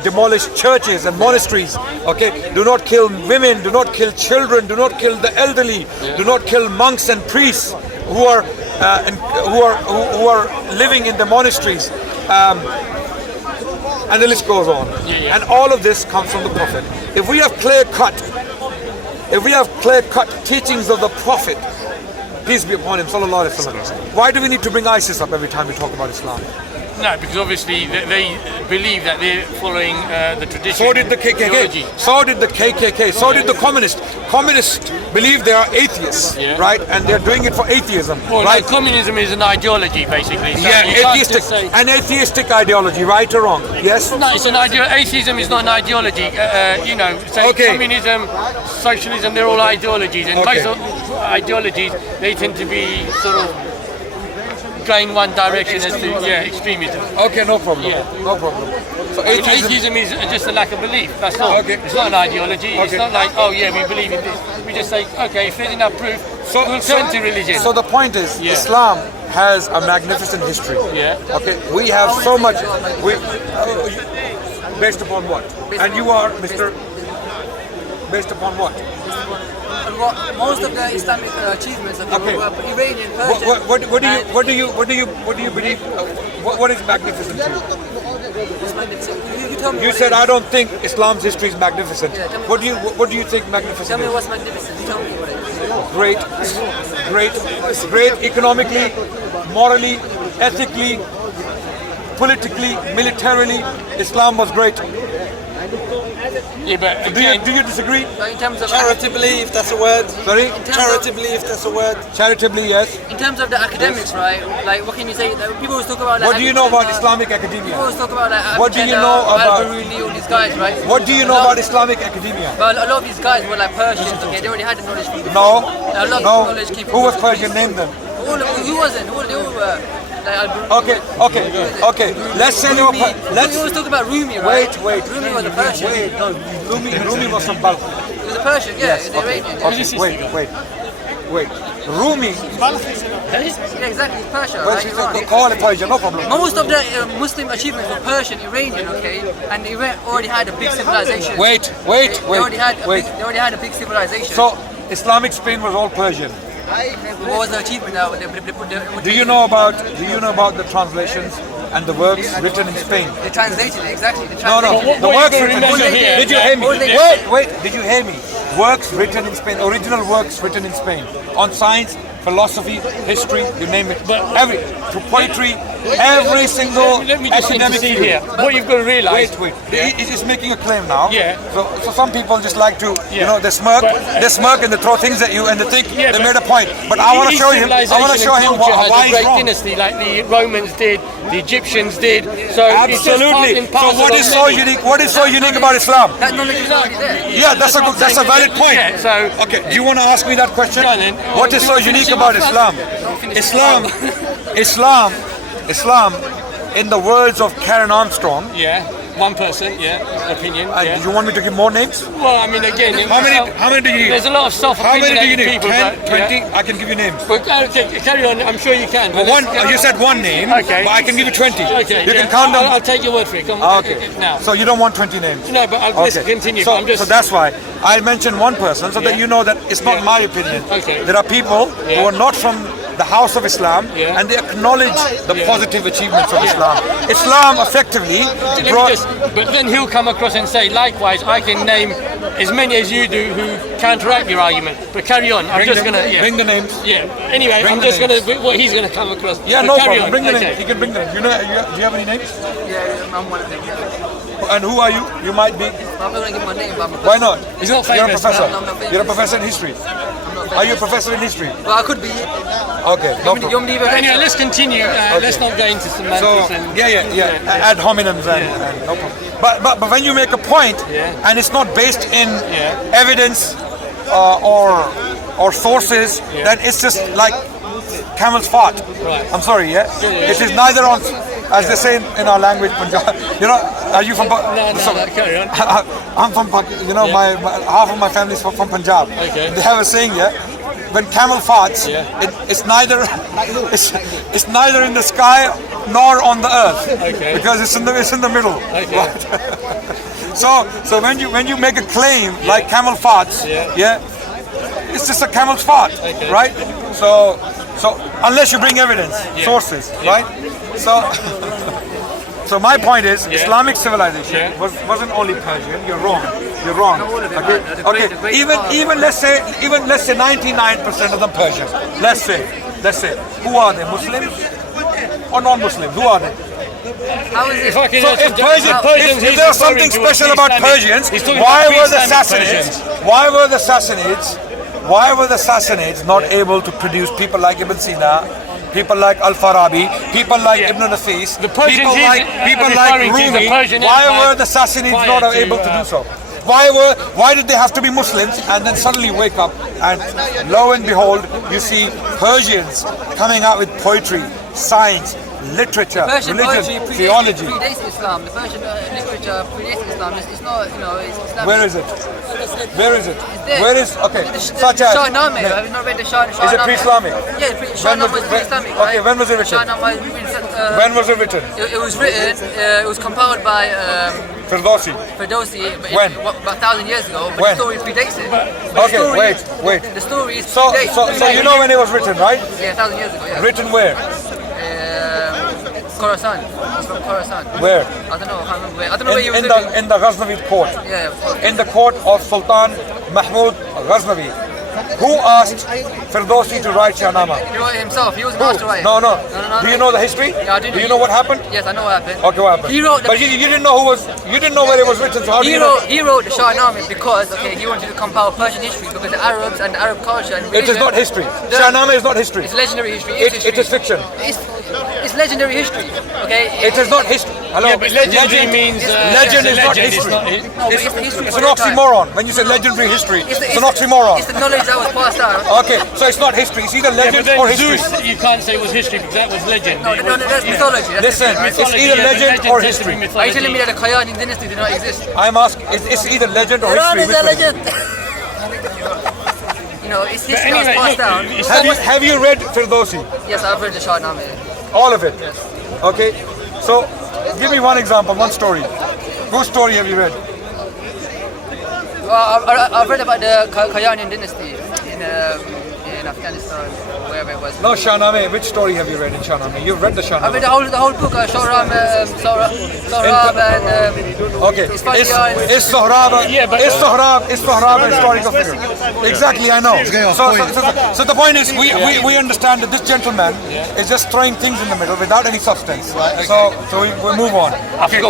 demolish churches and monasteries, okay? Do not kill women, do not kill children, do not kill the elderly, do not kill monks and priests who are living in the monasteries. And the list goes on. And all of this comes from the Prophet. If we have clear-cut teachings of the Prophet, peace be upon him, sallallahu alaihi wasallam, why do we need to bring ISIS up every time we talk about Islam? No, because obviously they believe that they're following the tradition. So did the theology. KKK. So did the KKK. So did the communists. Communists believe they are atheists, right? And they're doing it for atheism, Well, right? no, communism is an ideology, basically. So Yeah, you can't atheistic. just say- An atheistic ideology, right or wrong? Yes? No, it's an idea. Atheism is not an ideology. Communism, socialism, they're all ideologies. And Okay. most of ideologies, they tend to be sort of going one direction as to, extremism. Okay, no problem. Yeah. No problem. So atheism. Atheism is just a lack of belief, that's all. Okay. It's not an ideology. It's Okay. not like, oh yeah, we believe in this. We just say, okay, if there's enough proof, we'll turn to religion. So the point is, Yeah. Islam has a magnificent history. Yeah. Okay, we have so much. Based upon what? And you are Mr. Based upon what? but most of the Islamic achievements of Okay. were Iranian, Persian. What do you believe? What is magnificent to you? You tell me. You what said it is. I don't think Islam's history is magnificent. Yeah, tell me What do you think magnificent Tell me is? what's magnificent. Tell me what it is. Great economically, morally, ethically, politically, militarily. Islam was great. Yeah, but Do again, you disagree? So in terms of Charitably, if that's a word. Sorry? Charitably, if that's a word. Charitably, yes. in terms of the academics, right? Like, what can you say? Like, people always talk about. Like, What do you know about Islamic People academia? always talk about like. What do you Avicenna, know about- Al-Biruni, all these guys, right? What do you know about Islamic academia? But a lot of these guys were like Persians. Okay, they already had the knowledge from before. No. A lot of No. knowledge came from Who was before. Persian? Name them. Who wasn't? They all were. Like Al-Biruni. Okay. Let's say you're. Rumi. Let's You always talk about Rumi, right? wait. Rumi was a Persian. Wait, no. Rumi was from Balkh. He was a Persian, yeah. He was Iranian. Wait. Rumi. Yeah, exactly. He's Persia, Well, right? she's Iran. call it Persian, no problem. Most of the Muslim achievements were Persian, Iranian, okay, and Iran already had a big civilization. Wait. They already had a big civilization. So Islamic Spain was all Persian. What was the achievement now? Do you know about the translations and the works written in Spain? They translated it, exactly. They No. translated it. The what works you've got to written. remember here- Did you hear me? All they- Wait. Did you hear me? Works written in Spain. Original works written in Spain on science, philosophy, history, you name it. To poetry, every single let me just academic intercede field. here. What you've got to realise. Wait. He's just making a claim now. Yeah. So some people just like to, Yeah. they smirk, and they throw things at you and they think Yeah, they but made a point. But I want to show him. I want to show him culture has why a he's great wrong. dynasty, like the Romans did, the Egyptians did. So it's just part Absolutely. and So parcel what of is so many. unique? What is so unique about Islam? That knowledge is already there. Yeah, that's a valid point. Yeah, so Okay, do you want to ask me that question? Go then. What is so unique about Islam? Islam, in the words of Karen Armstrong, yeah, one person, opinion. Yeah. do you want me to give more names? Well, I mean, again, How many do you need? There's a lot of How many do you self-opinionated need? people. 10, but, 20? yeah. I can give you names. But carry on. I'm sure you can. Well, you said one name, Okay. but I can give you 20. Okay. You can count them. I'll take your word for it. Come Okay. Now. So you don't want 20 names? No, but let's continue. So, I'm just. so that's why I mentioned one person so that Yeah. you know that it's not my opinion. Okay. There are people Yeah. who are not from the house of Islam Yeah. and they acknowledge the Yeah. positive achievements of Islam. Islam effectively Let me brought. but then he'll come across and say, likewise, I can name as many as you do who counteract your argument. But carry on. I'm just going to. Yeah. Bring the names. Yeah. Anyway, Bring I'm the just going names. to. What he's going to come across. Yeah, But no carry problem. on. Bring the Okay. names. You can bring them. Do you have any names? Yeah, I'm one of them. And who are you? You might be. I'm not going to give my name, but I'm a Why not? He's not You're a famous. professor. No, I'm not famous. You're a professor in history. Are you a professor in history? Well, I could be. Okay, no You problem. want me to leave Anyway, it? let's continue. Let's not go into semantics. So and, ad hominems and no problem. But when you make a point Yeah. and it's not based in Yeah. evidence or sources, Yeah. then it's just like camel's fart. Right. I'm sorry, yeah? yeah. It is neither on, as they say in our language, Punjab. Are you from? No, carry on. I'm from, Yeah. my half of my family is from Punjab. Okay. They have a saying, yeah. When camel farts, Yeah. it's neither it's neither in the sky nor on the earth, Okay. because it's in the middle. Okay. Right? So when you make a claim like camel farts, Yeah. it's just a camel's fart, Okay. right? So unless you bring evidence, sources, right? So my point is, Islamic civilization Yeah. wasn't only Persian. You're wrong. Okay. The Okay. great Even let's say 99% of them Persian. Let's say who are they? Muslims or non-Muslims? Who are they? How is If it? I can So interject, if there's something special about Persians, why were the Sassanids? Why were the Sassanids not able to produce people like Ibn Sina, people like Al-Farabi, people like Yeah. Ibn Nafis, The Persians people he's like referring to is the Rumi? Persian Why Empire were the Sassanids prior not to, able to do so? Why did they have to be Muslims and then suddenly wake up and lo and behold, you see Persians coming out with poetry, science, literature, Persian religion, poetry theology. predates Islam. The Persian literature predates Islam. It's not, it's Islamic. Where is it? Where is it? there. Where is, okay, such as... Shahnameh, have you not read the Shahnameh? Is it pre-Islamic? Yeah, Shahnameh was pre-Islamic, right? Okay, when was it written? When was it written? It was written, it was compiled by Firdausi. When? About 1,000 years ago, but when? the story predates it. Okay, wait. The story is So you know when it was written, right? Yeah, 1,000 years ago, yeah. Written where? Khorasan. It's from Khorasan. Where? I don't know, I can't remember where. I don't know where you were living. In the Ghaznavid court. Yeah. In the court of Sultan Mahmud Ghaznavi. Who asked Firdausi to write Shahnameh? He wrote it himself. He was asked to write. No. Do you know the history? Yeah, I do. Do you know what happened? Yes, I know what happened. Okay, what happened? He wrote but you didn't know you didn't know where it was written. So how do you know? He wrote the Shahnameh because he wanted to compile Persian history because the Arabs and the Arab culture and religion. It is not history. Shahnameh is not history. It's legendary history. It is fiction. It's legendary history. Okay. It is not history. Hello. Yeah, but legendary means legend is not history. No, but it's history. It's an oxymoron. When you say legendary history, it's an oxymoron. It's the knowledge that was passed down. Okay, so it's not history. It's either legend or history. Zeus, you can't say it was history because that was legend. No, that's mythology. Listen, it's either legend or history. Are you telling me that the Kayani dynasty did not exist? I'm asking, it's either legend or history. Iran is a legend. It's history that was passed down. Have you read Firdausi? Yes, I've read the Shahnameh. All of it? Yes. Okay, so give me one example, one story. Whose story have you read? I've read about the Kayani dynasty in Afghanistan, wherever it was. No, Shahnameh. Which story have you read in Shahnameh? You've read the Shahnameh. I read the whole book, Sohrab and okay. Is Sohrab a historical figure? Exactly, I know. So the point is, we understand that this gentleman is just throwing things in the middle without any substance. So we move on. Okay.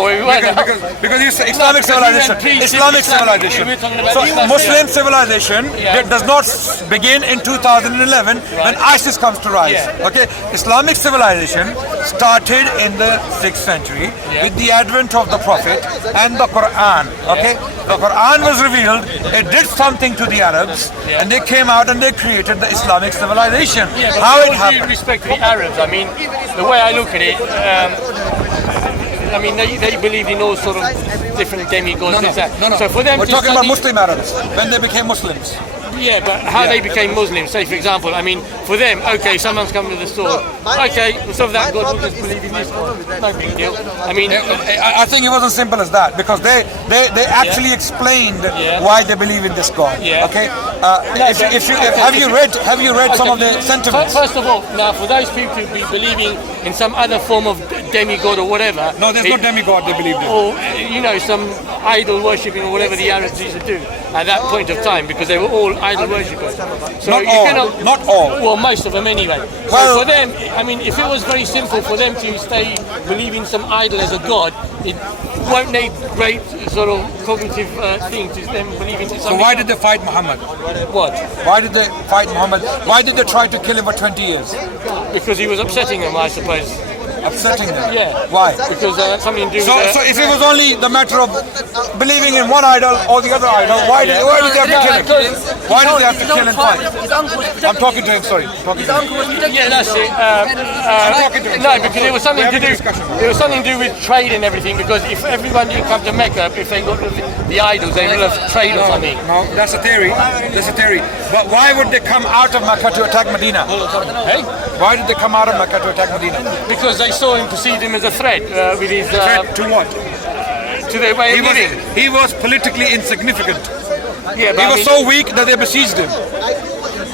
Because you say Islamic civilization. Islamic civilization. So Muslim civilization does not begin in 2011 when ISIS comes to rise. Okay, Islamic civilization started in the 6th century with the advent of the Prophet and the Quran. Okay, the Quran was revealed. It did something to the Arabs, and they came out and they created the Islamic civilization. How it happened? With respect to the Arabs, I mean, the way I look at it. I mean, they believed in all sort of different demigods. No. So for them, we're talking about Muslim Arabs when they became Muslims. Yeah, but how they became Muslims, say for example, I mean, for them, okay, someone's come to the store, okay, so that God will just believe in this God, no big deal. I mean, I think it wasn't simple as that because they actually explained why they believe in this God. Okay, have you read some of the sentiments? First of all, now for those people to be believing in some other form of demigod or whatever. No, there's no demigod they believed in. Or some idol worshipping or whatever the Arabs used to do at that point of time because they were all idol worshippers. So not all. Well, most of them anyway. So for them, I mean, if it was very simple for them to stay believing some idol as a god, it won't need great sort of cognitive thing to them believing in something. So why did they fight Muhammad? What? Why did they fight Muhammad? Why did they try to kill him for 20 years? Because he was upsetting them, I suppose. Upsetting them? Yeah. Why? Because something to do with... So if it was only the matter of believing in one idol or the other idol, why did they have to kill him? Why did they have to kill and fight? I'm talking to him, sorry. Yeah, that's it. No, because it was something to do. It was something to do with trade and everything. Because if everyone didn't come to Mecca, if they got the idols, they would have trade or something. No, that's a theory. But why would they come out of Mecca to attack Medina? Hey? Why did they come out of Mecca to attack Medina? Because they saw him, perceived him as a threat with his... threat to what? To their way of living. He was politically insignificant. Yeah, but he was so weak that they besieged him.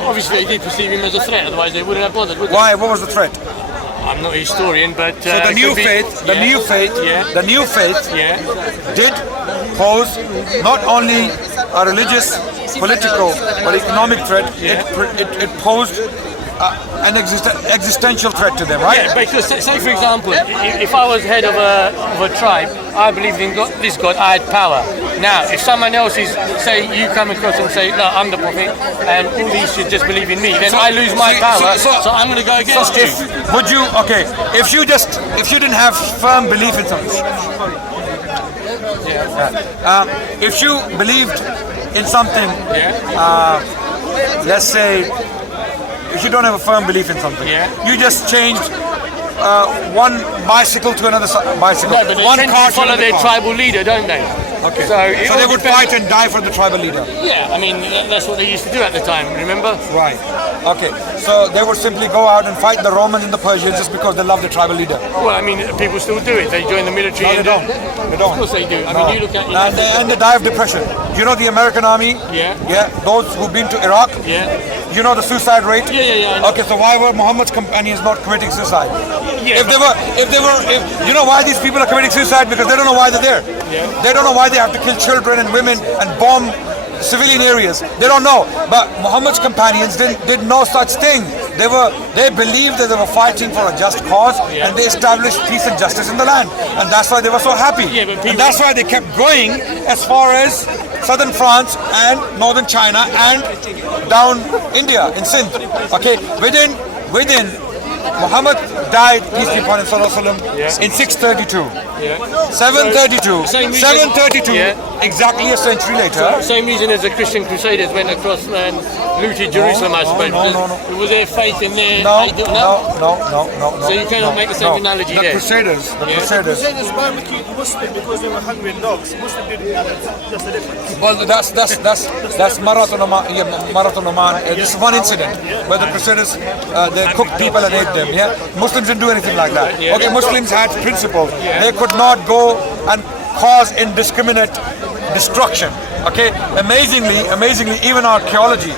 Obviously, they did perceive him as a threat, otherwise they wouldn't have bothered, would they? Why? What was the threat? I'm not a historian, but... So the new faith did pose not only a religious, political, but economic threat. It posed an existential threat to them, right? Yeah, because say for example, if I was head of a tribe, I believed in God, this God, I had power. Now, if someone else is, say, you come across and say, no, I'm the prophet, and all these should just believe in me, then I lose my power, so I'm going to go against you. If you didn't have firm belief in something, if you believed in something, let's say, if you don't have a firm belief in something, you just changed one bicycle to another bicycle. No, but they one tend car to follow another their car. tribal leader, don't they? Okay. So they would fight and die for the tribal leader. Yeah, I mean that's what they used to do at the time. Remember? Right. Okay. So they would simply go out and fight the Romans and the Persians just because they love the tribal leader. Well, I mean people still do it. They join the military. No, they don't. They don't. Of course they do. I mean you look at. And they die of depression. You know the American army? Yeah. Yeah. Those who've been to Iraq? Yeah. You know the suicide rate? Yeah. Okay, so why were Muhammad's companions not committing suicide? Yeah, If you know why these people are committing suicide? Because they don't know why they're there. Yeah. They don't know why they have to kill children and women and bomb civilian areas. They don't know. But Muhammad's companions did no such thing. They believed that they were fighting for a just cause, and they established peace and justice in the land. And that's why they were so happy. Yeah, but and that's why they kept going as far as southern France and northern China and down India in Sindh. Okay, within Muhammad died, peace be upon him, in 632. Yeah. 732. Same reason- 732. Yeah. Exactly a century later. Same reason as the Christian Crusaders went across and looted Jerusalem, I suppose. No. Was there faith in their... No. So you cannot make the same analogy the there. Crusaders. The Crusaders. Crusaders barbecued Muslim because they were hungry and dogs. Muslim didn't do that. That's the difference. Well, that's Marathon Oman. This is one incident where the Crusaders they cooked people and ate them. Yeah, Muslims didn't do anything like that. Yeah. Okay, Muslims had principles. They could not go and cause indiscriminate destruction. Okay, amazingly, even archaeology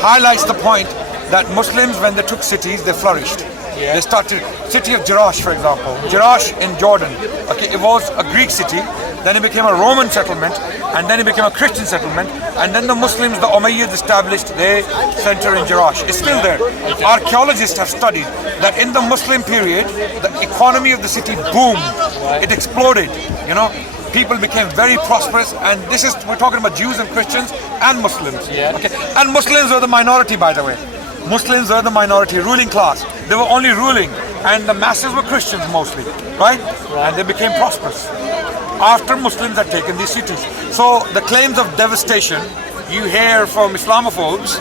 highlights the point that Muslims, when they took cities, they flourished. Yeah. They started city of Jerash, for example. Jerash in Jordan. Okay, it was a Greek city. Then it became a Roman settlement, and then it became a Christian settlement, and then the Muslims, the Umayyads, established their center in Jerash. It's still there. Archaeologists have studied that in the Muslim period, the economy of the city boomed. It exploded. You know, people became very prosperous, and we're talking about Jews and Christians and Muslims. Yeah. Okay, and Muslims were the minority, by the way. Muslims were the minority, ruling class. They were only ruling, and the masses were Christians mostly, right? And they became prosperous after Muslims had taken these cities. So the claims of devastation you hear from Islamophobes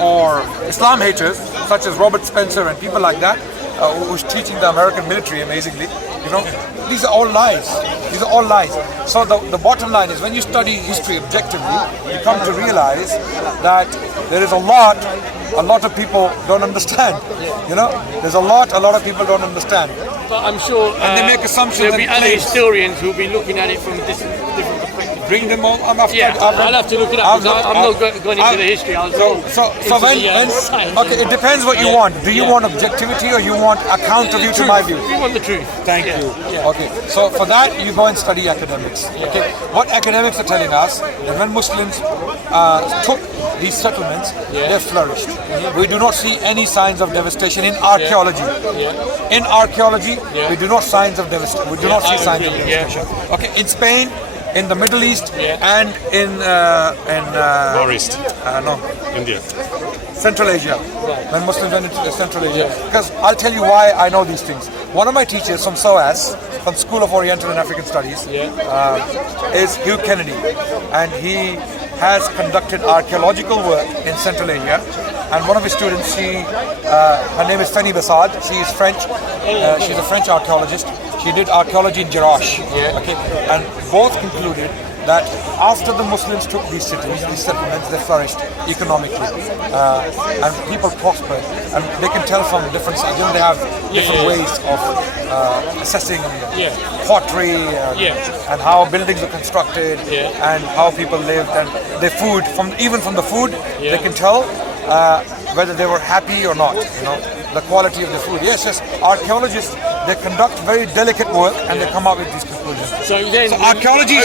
or Islam haters, such as Robert Spencer and people like that, who's teaching the American military, amazingly, you know, these are all lies. These are all lies. So the bottom line is, when you study history objectively, you come to realize that there is a lot of people don't understand. You know, there's a lot of people don't understand. But I'm sure And they make assumptions there'll be and other claims. historians who'll be looking at it from different perspectives. Bring them all. I'll have to look it up. I'm not going into the history. So when it depends what you want. Do you want objectivity or you want accountability to my view? We want the truth. Thank you. Okay, so for that you go and study academics. Okay, what academics are telling us that when Muslims took these settlements, they flourished. We do not see any signs of devastation in archaeology. In archaeology, we do not signs of devastation. We do not see signs of devastation. Okay, in Spain, in the Middle East, and in Far East. India. Central Asia, when Muslims went into Central Asia. Because I'll tell you why I know these things. One of my teachers from SOAS, from School of Oriental and African Studies, is Hugh Kennedy, and he has conducted archaeological work in Central Asia. And one of his students, her name is Fanny Bassad. She is French. She's a French archaeologist. She did archaeology in Jerash. Okay, and both concluded that after the Muslims took these cities, these settlements, they flourished economically, and people prospered. And they can tell from different, they have different ways of assessing pottery and how buildings are constructed and how people lived and their food. Even from the food, they can tell whether they were happy or not. You know, the quality of the food. Yes, archaeologists, they conduct very delicate work and they come up with these conclusions. So archaeology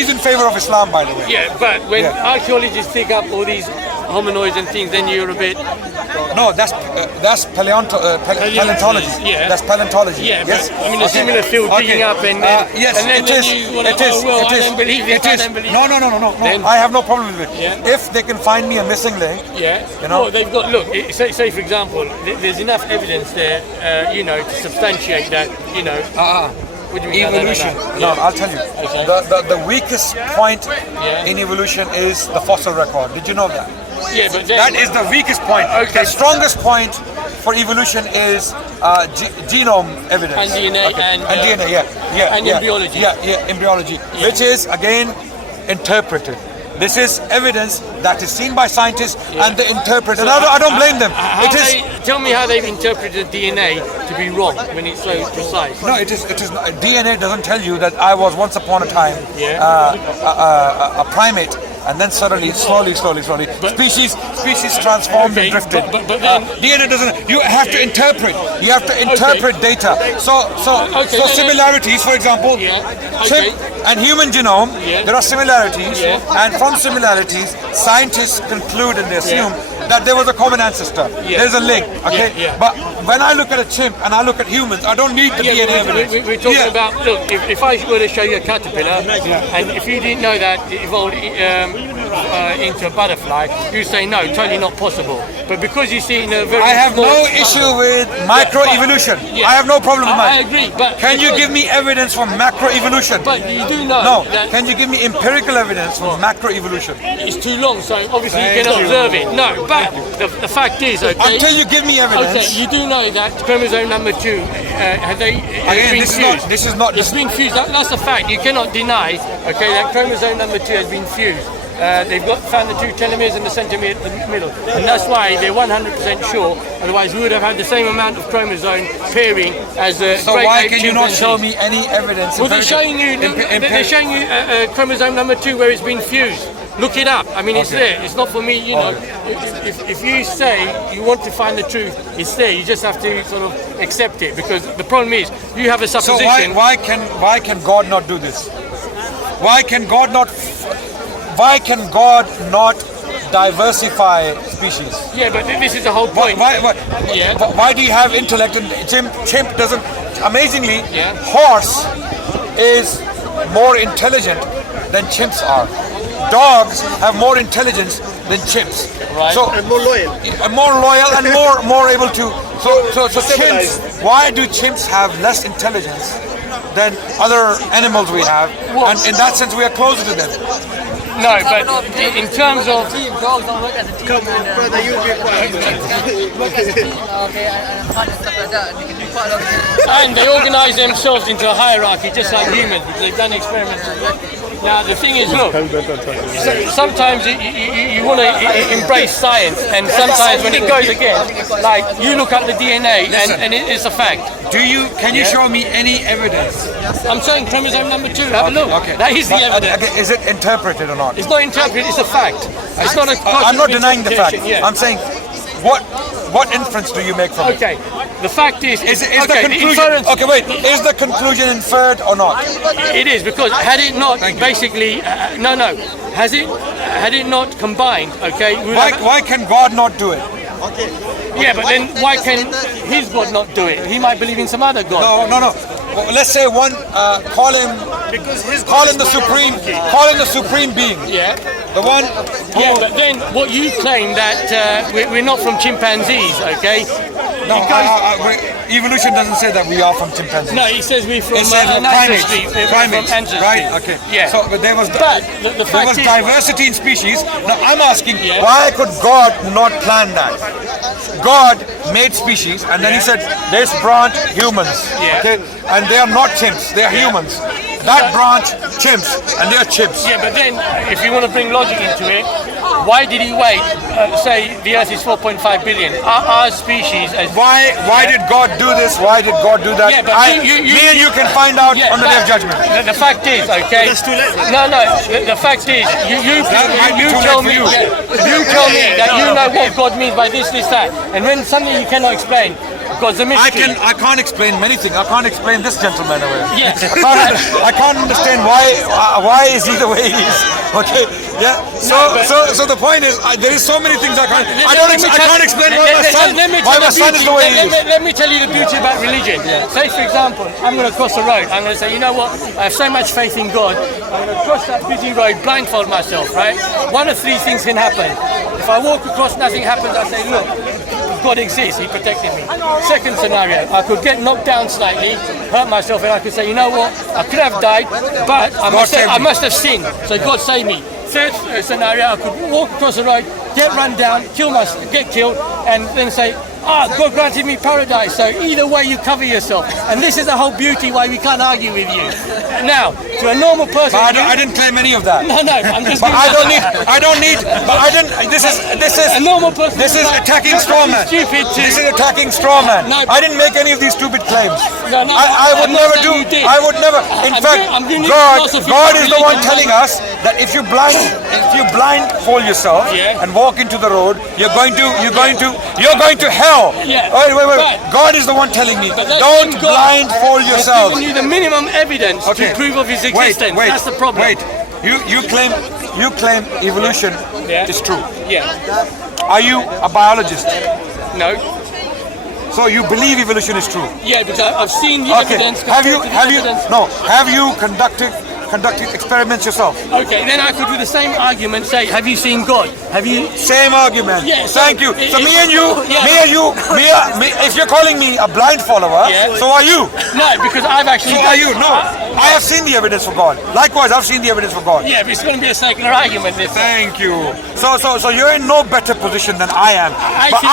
is in favor of Islam, by the way. Yeah, but when archaeologists dig up all these hominoids and things, then you're a bit... No, that's paleontology. Yeah. That's paleontology. Yeah, yes. but, I mean, a similar field digging up and then... yes, and then, it is. You wanna, It is. well, It I is. don't believe this, It I is. don't believe No. Then- I have no problem with it. Yeah. If they can find me a missing link, you know. Well, they've got, look, say for example, there's enough evidence there, to substantiate that, What do you mean? Evolution. No, I'll tell you. Okay. The weakest point in evolution is the fossil record. Did you know that? Yeah, but then, That is the weakest point. Okay. The strongest point for evolution is genome evidence. And DNA and DNA, and embryology. Embryology, which is again interpreted. This is evidence that is seen by scientists and they interpret. And I don't blame them. Tell me how they've interpreted DNA to be wrong when it's so precise. No, it is not. DNA doesn't tell you that I was once upon a time a primate, and then suddenly, slowly, species transformed and drifted. But then, DNA doesn't. You have to interpret. You have to interpret data. So similarities, for example, chimp and human genome. There are similarities, and from similarities, scientists conclude and they assume that there was a common ancestor. There's a link. Okay, but when I look at a chimp and I look at humans, I don't need the DNA evidence. We're talking about, look, if I were to show you a caterpillar, and if you didn't know that it evolved into a butterfly, you say no, totally not possible. But because you see it in a very I have no issue with microevolution. I have no problem with I that. agree, but Can you give me evidence for macroevolution? But you do know No. that Can you give me empirical evidence for macroevolution? it's too long, so obviously you cannot observe it. No, but the fact is, okay. Until you give me evidence. Okay, you do know that chromosome number 2 has been fused. This is not. It's been fused. That's a fact. You cannot deny, okay, that chromosome number 2 has been fused. They've found the 2 telomeres and the centromere in the middle, and that's why they're 100% sure. Otherwise, we would have had the same amount of chromosome pairing as the So great why ape can you not chimpanzees. show me any evidence? Well, they're showing you. They're showing you chromosome number 2 where it's been fused. Look it up. I mean, it's there. It's not for me. You know, if you say you want to find the truth, it's there. You just have to sort of accept it, because the problem is you have a So supposition. why can God not do this? Why can God not? Why can God not diversify species? Yeah, but this is the whole point. Why do you have intellect and chimp doesn't? Amazingly, Yeah. horse is more intelligent than chimps are. Dogs have more intelligence than chimps. Right. So And more loyal. more loyal and more able to. So chimps. Why do chimps have less intelligence than other animals we have? And in that sense, we are closer to them. No, but in terms of Dogs don't work as a team. Brother, you'll be quiet. Work as a team, okay, and hunt and stuff like that. They can do quite a lot of things. and they organise themselves into a hierarchy, just like humans. They've done experiments. Now the thing is, look, sometimes you want to embrace science, and sometimes when it goes against, like you look at the DNA and it's a fact. Can you show me any evidence? I'm saying chromosome number 2. Have a look. Okay. That is the evidence. Okay, is it interpreted or not? It's not interpreted. It's a fact. It's not a. I'm not denying the fact. Yeah. I'm saying, what inference do you make from it? Okay. The fact is Is okay, the conclusion? inference, Okay, wait. Is the conclusion inferred or not? It is, because had it not Thank you. basically had it not combined, okay, we would have- Why can God not do it? yeah, but then why can his God not do it? He might believe in some other God. No. Well, let's say one. Call him the supreme being. Yeah. The one. Yeah, but then what you claim that we're not from chimpanzees, okay? No, It goes- evolution doesn't say that we are from chimpanzees. no, he says we're from It says we're ancestry. primates, From ancestry. right? Okay. Yeah. So, but there was the fact is, diversity in species. Now I'm asking, Yeah. why could God not plan that? God made species, and then He said, "This branch humans, Yeah. okay, and they are not chimps; they are humans. That branch chimps, and they are chimps." yeah, but then if you want to bring logic into it, why did he wait? Say the Earth is 4.5 billion. Our species, as Why did God do this? Why did God do that? Yeah, but me and you can find out yeah, on the day of judgment. The fact is, okay. That's too late. No. The fact is, you too tell late me, for you. you tell me that you know what God means by this, that, and when something you cannot explain, because the mystery. I can't explain many things. I can't explain this gentleman away. Yes. I can't understand why is he the way he is. Okay. Yeah. So the point is, there is so many things I can't. I can't explain why my son is the way he is. Let me tell you the beauty about religion. Say, for example, I'm going to cross a road. I'm going to say, you know what? I have so much faith in God. I'm going to cross that busy road, blindfold myself, right? One of 3 things can happen. If I walk across, nothing happens, I say, look, God exists, He protected me. Second scenario, I could get knocked down slightly, hurt myself, and I could say, you know what? I could have died, but I must have sinned, so God saved me. Third scenario, I could walk across the road, get run down, get killed, and then say, God granted me paradise. So either way, you cover yourself, and this is the whole beauty why we can't argue with you. Now, to a normal person, But I didn't claim any of that. no, I'm just. But I don't need. But I didn't. This is a normal person. This is attacking straw man. Stupid too. This is attacking straw man. No. I didn't make any of these stupid claims. No, I would I'm not never saying do. you did. I would never. In fact, I'm giving you God philosophy, is the one religion. telling us that if you blindfold yourself Yeah. and walk into the road, you're going to hell. Yeah. Wait. But- God is the one telling me. But that's Don't God. blindfold He's yourself. giving you the minimum evidence Okay. to prove of his Wait, existence. That's the problem. Wait. You claim evolution Yeah. is true. Yeah. Are you a biologist? No. So you believe evolution is true? Yeah, because I've seen the Okay. evidence. Have you evidence. have you conducted experiments yourself? Okay, then I could do the same argument. Say, have you seen God? Have you? Same argument. Yeah, so Thank you. So me and you, Yeah. if you're calling me a blind follower, Yeah. so are you. No, because I've actually. So are you? No. I have seen the evidence for God. Likewise, I've seen the evidence for God. Yeah, but it's going to be a circular argument. This. Thank you. So you're in no better position than I am. But think-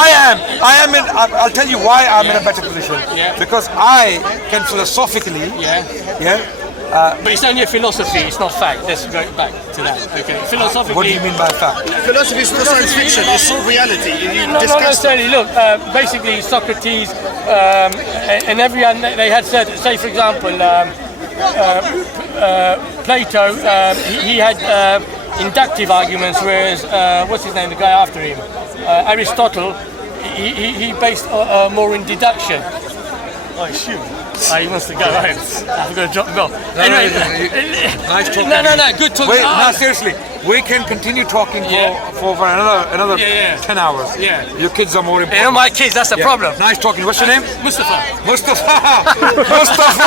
I am in. I'll tell you why I'm in a better position. Yeah. Because I can philosophically. Yeah. But it's only a philosophy. It's not fact. Let's go back to that. Okay. Philosophically. What do you mean by fact? Philosophy is not science fiction, it's reality. You No, not discuss necessarily. Look, basically Socrates and everyone they had said. Say, for example, Plato. He had inductive arguments, whereas what's his name? The guy after him, Aristotle. He based more in deduction. Oh, shoot. He wants to go home. I've got to drop him off. Anyway, Nice talking. no, good talking. Wait, no, seriously. We can continue talking for another Yeah. 10 hours. Yeah. Your kids are more You important. know, my kids, that's the problem. Nice talking. What's your name? Mustafa. Mustafa! Mustafa!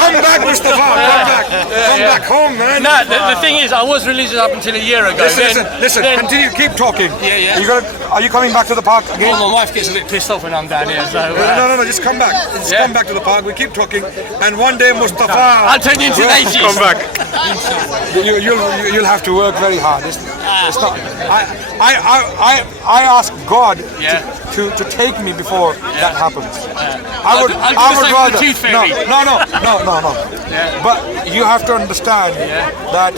Come back, Mustafa! Come back! Come back home, man! No, the thing is, I was religious up until a year ago. Listen, then- continue, keep talking. Yeah. Are you coming back to the park again? Well, my wife gets a bit pissed off when I'm down here, so... No, just come back. Just Yeah. come back to the park. We keep talking. And one day, Mustafa... I'll turn you into an atheist. Come back. You'll have to work very hard. It's not. I ask God to take me before that happens. I would rather. No. But you have to understand that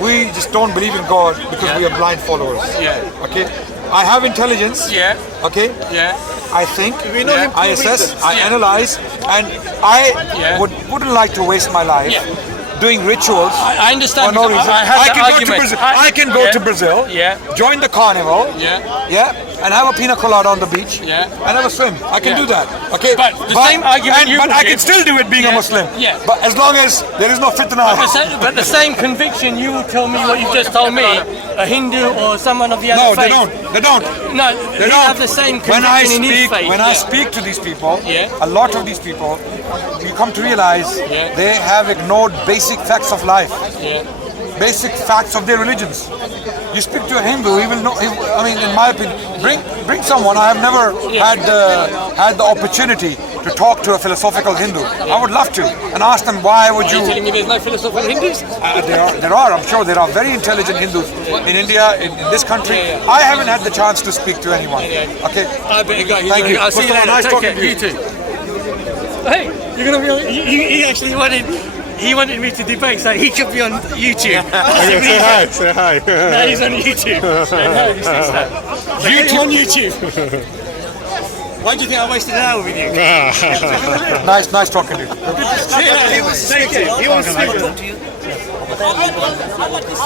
we just don't believe in God because we are blind followers. Yeah. Okay. I have intelligence. Yeah. Okay. Yeah. I think, Yeah. I assess, I Yeah. analyze, and I wouldn't like to waste my life doing rituals. I understand. For no because reason. I had I the can go to argument. Brazil. I can go to Brazil. Yeah. Join the carnival. Yeah. And have a pina colada on the beach. Yeah. And have a swim. I can Yeah. do that. Okay. But the same argument you But I can give- still do it being a Muslim. Yeah. But as long as there is no fitna. But the same conviction you will tell me what you just told me, a Hindu or someone of the other No, they faith. don't. They don't. No, They they don't. have the same conviction in his faith. When I speak to these people, Yeah. a lot of these people, you come to realize they have ignored basic facts of life. Yeah. Basic facts of their religions. You speak to a Hindu, he will know. I mean, in my opinion, bring someone. I have never had the opportunity to talk to a philosophical Hindu. I would love to, and ask them why would Are you you. telling me there's no philosophical Hindus? There are. I'm sure there are very intelligent Hindus in India, in this country. I haven't had the chance to speak to anyone. Okay. I better go. Thank you. I'll see you Mustafa, later. nice Take talking care. to you. You too. Hey, you're gonna be on. He actually wanted. He wanted me to debate, so he could be on YouTube. Say hi. No, he's on YouTube. No, YouTube on YouTube. Why do you think I wasted an hour with you? Nice talking to you. Take care. He wants to speak to you.